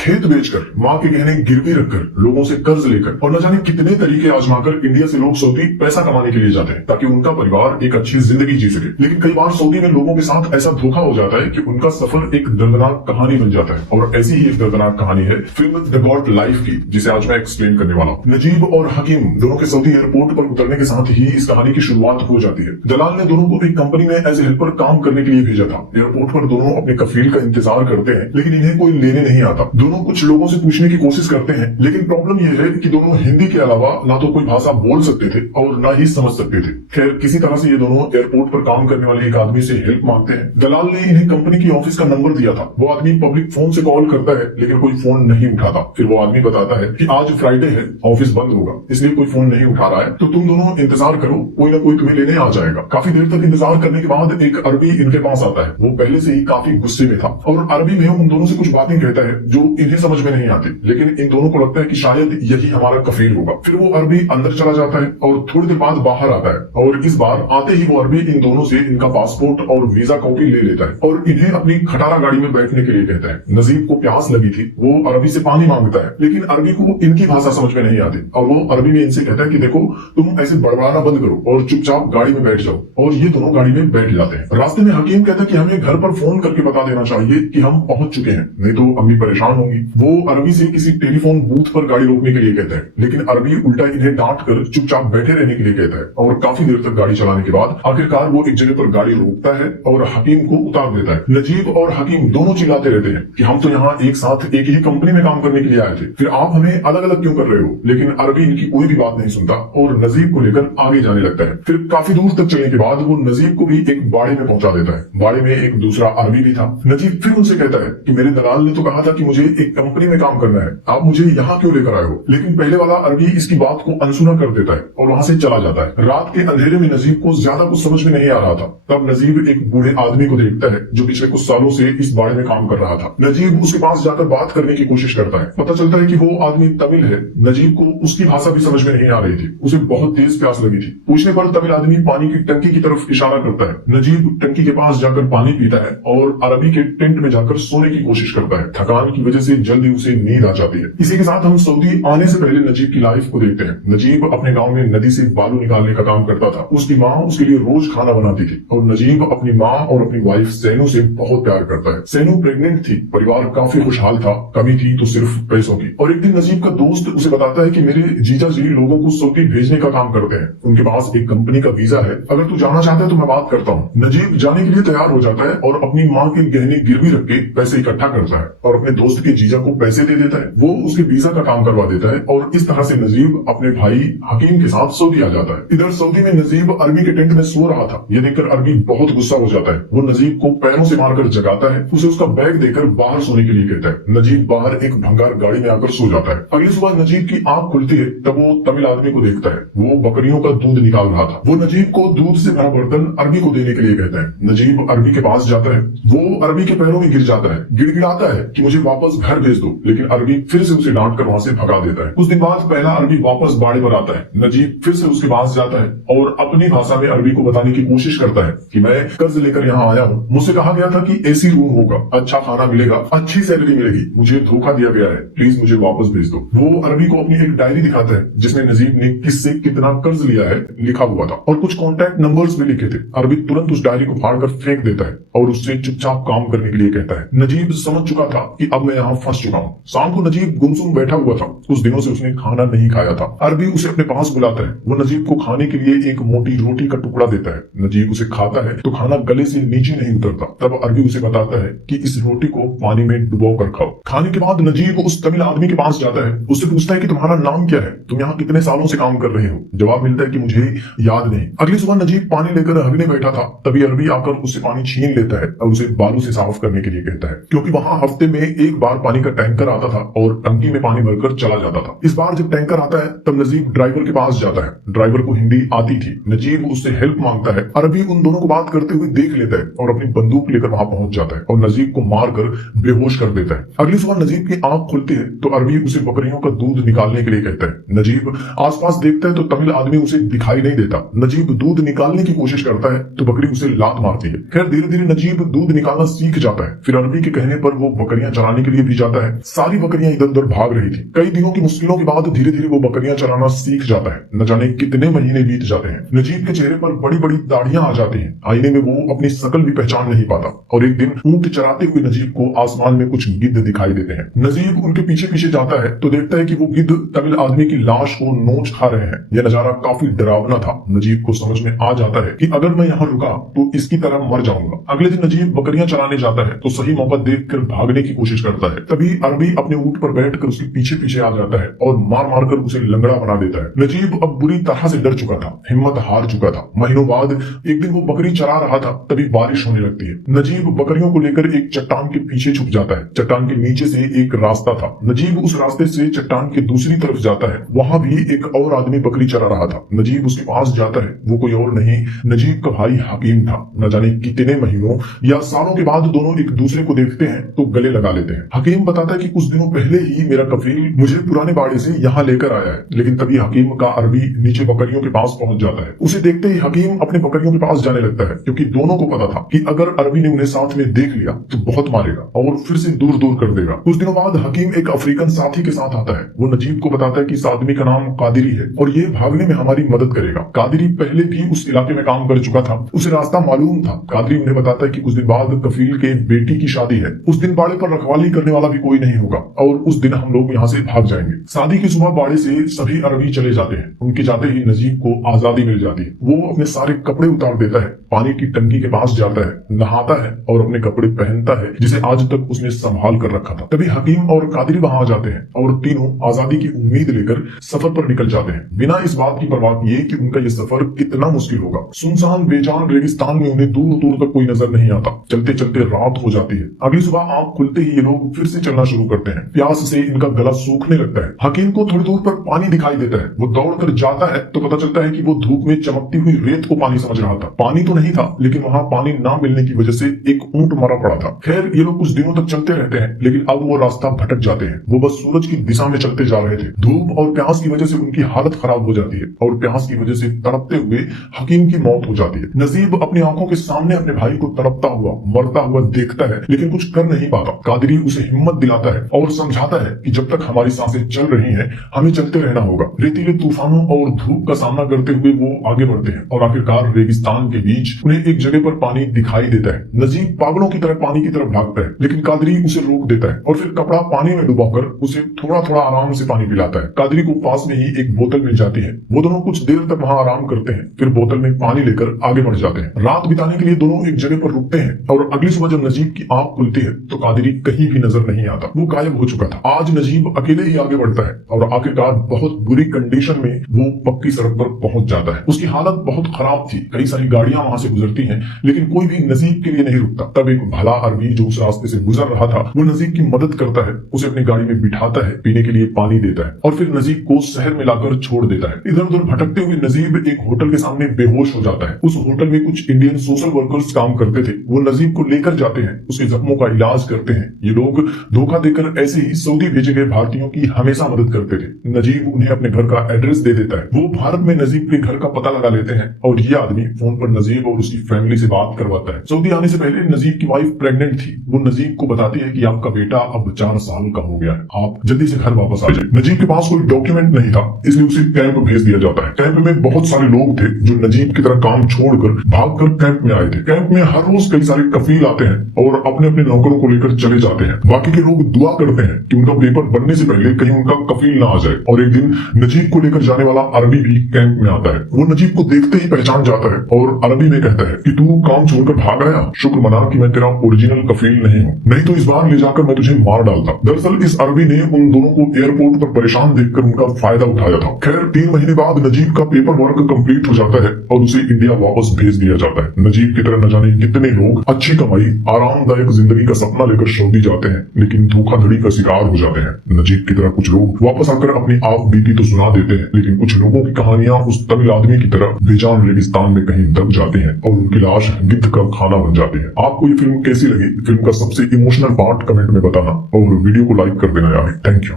खेत बेचकर, माँ के गहने गिरवी रखकर, लोगों से कर्ज लेकर और न जाने कितने तरीके आजमाकर इंडिया से लोग सऊदी पैसा कमाने के लिए जाते हैं ताकि उनका परिवार एक अच्छी जिंदगी जी सके। लेकिन कई बार सऊदी में लोगों के साथ ऐसा धोखा हो जाता है कि उनका सफर एक दर्दनाक कहानी बन जाता है। और ऐसी ही एक दर्दनाक कहानी है फिल्म द गॉट लाइफ की, जिसे आज मैं एक्सप्लेन करने वाला हूँ। नजीब और हकीम दोनों के सऊदी एयरपोर्ट पर उतरने के साथ ही इस कहानी की शुरुआत हो जाती है। दलाल ने दोनों को एक कंपनी में एज ए हेल्पर काम करने के लिए भेजा था। एयरपोर्ट पर दोनों अपने कफील का इंतजार करते हैं, लेकिन इन्हें कोई लेने नहीं आता। दोनों कुछ लोगों से पूछने की कोशिश करते हैं, लेकिन प्रॉब्लम यह है कि दोनों हिंदी के अलावा ना तो कोई भाषा बोल सकते थे और ना ही समझ सकते थे। खैर, किसी तरह से ये दोनों एयरपोर्ट पर काम करने वाले एक आदमी से हेल्प मांगते हैं। दलाल ने इन्हें कंपनी की ऑफिस का नंबर दिया था। वो आदमी पब्लिक फोन से कॉल करता है, लेकिन कोई फोन नहीं उठाता। फिर वो आदमी बताता है कि आज फ्राइडे है, ऑफिस बंद होगा, इसलिए कोई फोन नहीं उठा रहा है, तो तुम दोनों इंतजार करो, कोई ना कोई तुम्हें लेने आ जाएगा। काफी देर तक इंतजार करने के बाद एक अरबी इनके पास आता है। वो पहले से ही काफी गुस्से में था और अरबी में उन दोनों से कुछ बातें कहता है जो इन्हें समझ में नहीं आती, लेकिन इन दोनों को लगता है कि शायद यही हमारा कफील होगा। फिर वो अरबी अंदर चला जाता है और थोड़ी देर बाद बाहर आता है और इस बार आते ही वो अरबी इन दोनों से इनका पासपोर्ट और वीजा कॉपी ले लेता है और इन्हें अपनी खटारा गाड़ी में बैठने के लिए कहता है। नजीब को प्यास लगी थी, वो अरबी से पानी मांगता है, लेकिन अरबी को इनकी भाषा समझ में नहीं आती और वो अरबी में इनसे कहता है कि देखो, तुम ऐसे बड़बड़ाना बंद करो और चुपचाप गाड़ी में बैठ जाओ। और ये दोनों गाड़ी में बैठ जाते हैं। रास्ते में हकीम कहता है कि हमें घर पर फोन करके बता देना चाहिए कि हम पहुंच चुके हैं, नहीं तो अम्मी परेशान होंगी। वो अरबी से किसी टेलीफोन बूथ पर गाड़ी रोकने के लिए कहता है, लेकिन अरबी उल्टा इन्हें डांट कर चुपचाप बैठे रहने के लिए कहता है। और काफी देर तक गाड़ी चलाने के बाद आखिरकार वो एक जगह पर गाड़ी रोकता है और हकीम को उतार देता है। नजीब और हकीम दोनों चिल्लाते रहते हैं कि हम तो यहाँ एक साथ एक ही कंपनी में काम करने के लिए आए थे, फिर आप हमें अलग अलग क्यों कर रहे हो। लेकिन अरबी इनकी कोई भी बात नहीं सुनता और नजीब को लेकर आगे जाने लगता है। फिर काफी दूर तक चलने के बाद वो नजीब को भी एक बाड़े में पहुंचा देता है। बाड़े में एक दूसरा अरबी भी था। नजीब फिर उनसे कहता है कि मेरे दलाल ने तो कहा था कि मुझे एक कंपनी में काम करना है, आप मुझे यहाँ क्यों लेकर आए हो। लेकिन पहले वाला अरबी इसकी बात को अनसुना कर देता है और वहां से चला जाता है। रात के अंधेरे में नजीब को ज्यादा कुछ समझ में नहीं आ रहा था। तब नजीब एक बूढ़े आदमी को देखता है जो पिछले कुछ सालों से इस बाड़े में काम कर रहा था। नजीब उसके पास जाकर बात करने की कोशिश करता है। पता चलता है कि वो आदमी तमिल है। नजीब को उसकी भाषा भी समझ में नहीं आ रही थी। उसे बहुत तेज प्यास लगी थी। पूछने पर तमिल आदमी पानी की टंकी की तरफ इशारा करता है। नजीब टंकी के पास जाकर पानी पीता है और अरबी के टेंट में जाकर सोने की कोशिश करता है। थकान की वजह से जल्दी उसे नींद आ जाती है। इसी के साथ हम सऊदी आने से पहले नजीब की लाइफ को देखते हैं। नजीब अपने गांव में नदी से बालू निकालने का काम करता था। उसकी माँ उसके लिए रोज खाना बनाती थी और नजीब अपनी माँ और अपनी वाइफ सैनू से बहुत प्यार करता है। सैनू प्रेग्नेंट थी, परिवार काफी खुशहाल था, कमी थी तो सिर्फ पैसों की। और एक दिन नजीब का दोस्त उसे बताता है कि मेरे जीजा जी लोगों को सऊदी भेजने का काम करते हैं, उनके पास एक कंपनी का वीजा है, अगर तू जाना चाहता है तो मैं बात करता हूँ। नजीब जाने के लिए तैयार हो जाता है और अपनी माँ के गहने गिरवी रख के पैसे इकट्ठा करता है और अपने दोस्त के जीजा को पैसे दे देता है। वो उसके वीजा का काम करवा देता है और इस तरह से नजीब अपने भाई हकीम के साथ सऊदी आ जाता है। इधर सऊदी में नजीब अरबी के टेंट में सो रहा था। ये देखकर अरबी बहुत गुस्सा हो जाता है। वो नजीब को पैरों से मारकर जगाता है, उसे उसका बैग देकर बाहर सोने के लिए कहता है। नजीब बाहर एक भंगार गाड़ी में आकर सो जाता है। अगली सुबह नजीब की आंख खुलती है, तब वो तमिल आदमी को देखता है। वो बकरियों का दूध निकाल रहा था। वो नजीब को दूध से भरा बर्तन अरबी को देने के लिए कहता है। नजीब अरबी के पास जाता है। वो अरबी के पैरों में गिर जाता है, गिड़गिड़ाता है कि मुझे वापस घर भेज दो, लेकिन अरबी फिर से उसे डांट कर वहां से भगा देता है। कुछ दिन बाद पहला अरबी वापस बाड़े पर आता है। नजीब फिर से उसके पास जाता है और अपनी भाषा में अरबी को बताने की कोशिश करता है कि मैं कर्ज लेकर यहाँ आया हूँ, मुझसे कहा गया था कि एसी रूम होगा, अच्छा खाना मिलेगा, अच्छी सैलरी मिलेगी, मुझे धोखा दिया गया है, प्लीज मुझे वापस भेज दो। वो अरबी को अपनी एक डायरी दिखाता है जिसमें नजीब ने किससे कितना कर्ज लिया है लिखा हुआ था और कुछ कॉन्टैक्ट नंबर्स भी लिखे थे। अरबी तुरंत उस डायरी को फाड़कर फेंक देता है और उससे चुपचाप काम करने के लिए कहता है। नजीब समझ चुका था कि अब मैं यहाँ फंस चुका हूँ। शाम को नजीब गुमसुम बैठा हुआ था। कुछ दिनों से उसने खाना नहीं खाया था। अरबी उसे अपने पास बुलाता है। वो नजीब को खाने के लिए एक मोटी रोटी का टुकड़ा देता है। नजीब उसे खाता है तो खाना गले से नीचे नहीं उतरता। तब अरबी उसे बताता है कि इस रोटी को पानी में डुबो कर खाओ। खाने के बाद नजीब उस तमिल आदमी के पास जाता है। उससे पूछता है कि तुम्हारा नाम क्या है, तुम यहाँ कितने सालों से काम कर रहे हो। जवाब मिलता है कि मुझे याद नहीं। अगली सुबह नजीब पानी लेकर हगने बैठा था, तभी अरबी आकर उससे पानी छीन लेता है और उसे बालू से साफ करने के लिए कहता है, क्योंकि वहां हफ्ते में एक बार पानी का टैंकर आता था और टंकी में पानी भरकर चला जाता था। इस बार जब टैंकर आता है तब नजीब ड्राइवर के पास जाता है। ड्राइवर को हिंदी आती थी। नजीब उससे हेल्प मांगता है। अरबी उन दोनों को बात करते हुए देख लेता है और अपनी बंदूक लेकर वहां पहुंच जाता है और नजीब को मारकर बेहोश कर देता है। अगली सुबह नजीब की आंख खुलती है तो अरबी उसे बकरियों का दूध निकालने के लिए कहता है। नजीब आसपास देखता है तो तमिल आदमी उसे दिखाई नहीं देता। नजीब दूध निकालने की कोशिश करता है तो बकरी उसे लात मारती है। खैर धीरे धीरे नजीब दूध निकालना सीख जाता है। फिर अरबी के कहने पर वो बकरियां चराने के लिए भी जाता है। सारी बकरियां इधर उधर भाग रही थी। कई दिनों की मुश्किलों के बाद धीरे धीरे वो बकरियां चलाना सीख जाता है। न जाने कितने महीने बीत जाते हैं। नजीब के चेहरे पर बड़ी बड़ी दाढ़ियां आ जाती हैं। आईने में वो अपनी शकल भी पहचान नहीं पाता। और एक दिन ऊंट चराते हुए नजीब को आसमान में कुछ गिद्ध दिखाई देते हैं। नजीब उनके पीछे पीछे जाता है तो देखता है कि वो गिद्ध तमिल आदमी की लाश को नोच खा रहे हैं। यह नजारा काफी डरावना था। नजीब को समझ में आ जाता है कि अगर मैं यहाँ रुका तो इसकी तरह मर जाऊंगा। अगले दिन नजीब बकरियां चराने जाता है तो सही मौका देखकर भागने की कोशिश करता है। तभी अरबी अपने ऊंट पर बैठकर उसके पीछे पीछे आ जाता है और मार मार कर उसे लंगड़ा बना देता है। नजीब अब बुरी तरह से डर चुका था, हिम्मत हार चुका था। महीनों बाद एक दिन वो बकरी चरा रहा था, तभी बारिश होने लगती है। नजीब बकरियों को लेकर एक चट्टान के पीछे छुप जाता है। चट्टान के नीचे से एक रास्ता था। नजीब उस रास्ते से चट्टान के दूसरी तरफ जाता है। वहां भी एक और आदमी बकरी चरा रहा था। नजीब उसके पास जाता है। वो कोई और नहीं, नजीब का भाई हकीम था। न जाने कितने महीनों या सालों के बाद दोनों एक दूसरे को देखते हैं तो गले लगा लेते हैं। हकीम बताता है कि कुछ दिनों पहले ही मेरा कफील मुझे पुराने बाड़े से यहाँ लेकर आया है। लेकिन तभी हकीम का अरबी नीचे बकरियों के पास पहुंच जाता है। उसे देखते ही हकीम अपने बकरियों के पास जाने लगता है, क्योंकि दोनों को पता था कि अगर अरबी ने उन्हें साथ में देख लिया तो बहुत मारेगा और फिर से दूर दूर कर देगा। कुछ दिनों बाद हकीम एक अफ्रीकन साथी के साथ आता है। वो नजीब को बताता है कि इस आदमी का नाम कादिरी है और ये भागने में हमारी मदद करेगा। कादिरी पहले भी उस इलाके में काम कर चुका था, उसे रास्ता मालूम था। कादिरी उन्हें बताता है कि कुछ दिन बाद कफील के बेटी की शादी है। उस दिन बाड़े पर रखवाली करने वाला भी कोई नहीं होगा और उस दिन हम लोग यहाँ से भाग जाएंगे। शादी की सुबह बाड़े से सभी अरबी चले जाते हैं। उनके जाते ही नजीब को आजादी मिल जाती है। वो अपने सारे कपड़े उतार देता है, पानी की टंकी के पास जाता है, नहाता है और अपने कपड़े पहनता है जिसे आज तक उसने संभाल कर रखा था। तभी हकीम और कादिरी वहां आ जाते हैं और तीनों आजादी की उम्मीद लेकर सफर पर निकल जाते हैं, बिना इस बात की परवाह किए कि उनका ये सफर कितना मुश्किल होगा। सुनसान बेजान रेगिस्तान में उन्हें दूर दूर तक कोई नजर नहीं आता। चलते चलते रात हो जाती है। अगली सुबह आंख खुलते ही ये लोग फिर से चलना शुरू करते हैं। प्यास से इनका गला सूखने लगता है। हकीम को थोड़ी दूर पर पानी दिखाई देता है। वो दौड़कर जाता है तो पता चलता है कि वो धूप में चमकती हुई रेत को पानी समझ रहा था। पानी तो नहीं था, लेकिन वहाँ पानी ना मिलने की वजह से एक ऊंट मरा पड़ा था। खैर ये लोग कुछ दिनों तक चलते रहते हैं, लेकिन अब वो रास्ता भटक जाते हैं। वो बस सूरज की दिशा में चलते जा रहे थे। धूप और प्यास की वजह से उनकी हालत खराब हो जाती है और प्यास की वजह से तड़पते हुए हकीम की मौत हो जाती है। नजीब अपनी आंखों के सामने अपने भाई को तड़पता हुआ मरता हुआ देखता है, लेकिन कुछ कर नहीं पाता। कादिरी उसे हिम्मत दिलाता है और समझाता है कि जब तक हमारी सांसें चल रही हैं, हमें चलते रहना होगा। रेतीले तूफानों और धूप का सामना करते हुए वो आगे बढ़ते हैं और आखिरकार रेगिस्तान के बीच उन्हें एक जगह पर पानी दिखाई देता है। नजीब पागलों की तरह पानी की तरफ भागता है, लेकिन कादरी उसे रोक देता है और फिर कपड़ा पानी में डुबाकर उसे थोड़ा थोड़ा आराम से पानी पिलाता है। कादरी को पास में ही एक बोतल मिल जाती है। वो दोनों कुछ देर तक वहां आराम करते हैं, फिर बोतल में पानी लेकर आगे बढ़ जाते हैं। रात बिताने के लिए दोनों एक जगह पर रुकते हैं और अगली सुबह जब नजीब की आंख खुलती है तो कादरी कहीं भी नजर नहीं आता। वो गायब हो चुका था। आज नजीब अकेले ही आगे बढ़ता है और आखिरकार बहुत बुरी कंडीशन में वो पक्की सड़क पर पहुंच जाता है। उसकी हालत बहुत खराब थी। कई सारी गाड़ियां वहां से गुजरती हैं, लेकिन कोई भी नजीब के लिए नहीं रुकता। तब एक भला अरबी जो उस रास्ते से गुजर रहा था, वो नजीब की मदद करता है, उसे अपनी गाड़ी में बिठाता है, पीने के लिए पानी देता है और फिर नजीब को शहर में लाकर छोड़ देता है। इधर उधर भटकते हुए नजीब एक होटल के सामने बेहोश हो जाता है। उस होटल में कुछ इंडियन सोशल वर्कर्स काम करते थे। वो नजीब को लेकर जाते हैं, उसके जख्मों का इलाज करते हैं। ये लोग धोखा देकर ऐसे ही सऊदी भेजे गए भारतीयों की हमेशा मदद करते थे। नजीब उन्हें अपने घर का एड्रेस दे देता है। वो भारत में नजीब के घर का पता लगा लेते हैं और ये आदमी फोन पर नजीब और उसकी फैमिली से बात करवाता है। सऊदी आने से पहले नजीब की वाइफ प्रेग्नेंट थी। वो नजीब को बताती है कि आपका बेटा अब 4 साल का हो गया है, आप जल्दी से घर वापस आ जाए। नजीब के पास कोई डॉक्यूमेंट नहीं था, इसलिए उसे कैंप भेज दिया जाता है। कैंप में बहुत सारे लोग थे जो नजीब की तरह काम छोड़कर भागकर कैंप में आए थे। कैंप में हर रोज कई सारे कफील आते हैं और अपने अपने नौकरों को लेकर चले जाते हैं। बाकी के लोग दुआ करते हैं कि उनका पेपर बनने से पहले कहीं उनका कफील ना आ जाए। और एक दिन नजीब को लेकर जाने वाला अरबी भी कैंप में आता है। वो नजीब को देखते ही पहचान जाता है और अरबी में कहता है कि तू काम छोड़कर भाग आया, शुक्र मना कि मैं तेरा ओरिजिनल कफील नहीं हूँ, नहीं तो इस बार ले जाकर मैं तुझे मार डालता। दरअसल इस अरबी ने उन दोनों को एयरपोर्ट पर परेशान देखकर उनका फायदा उठाया था। खैर 3 महीने बाद नजीब का पेपर वर्क कंप्लीट हो जाता है और उसे इंडिया वापस भेज दिया जाता है। नजीब की तरह न जाने कितने लोग अच्छी कमाई, आरामदायक जिंदगी का सपना लेकर सऊदी जाते हैं, लेकिन धोखाधड़ी का शिकार हो जाते हैं। नजीब की तरह कुछ लोग वापस आकर अपनी आप बीती तो सुना देते हैं, लेकिन कुछ लोगों की कहानियां उस तमिल आदमी की तरह बेजान रेगिस्तान में कहीं दब जाते हैं और उनकी लाश गिद्ध का खाना बन जाती है। आपको ये फिल्म कैसी लगी? फिल्म का सबसे इमोशनल पार्ट कमेंट में बताना और वीडियो को लाइक कर देना यार। Thank you.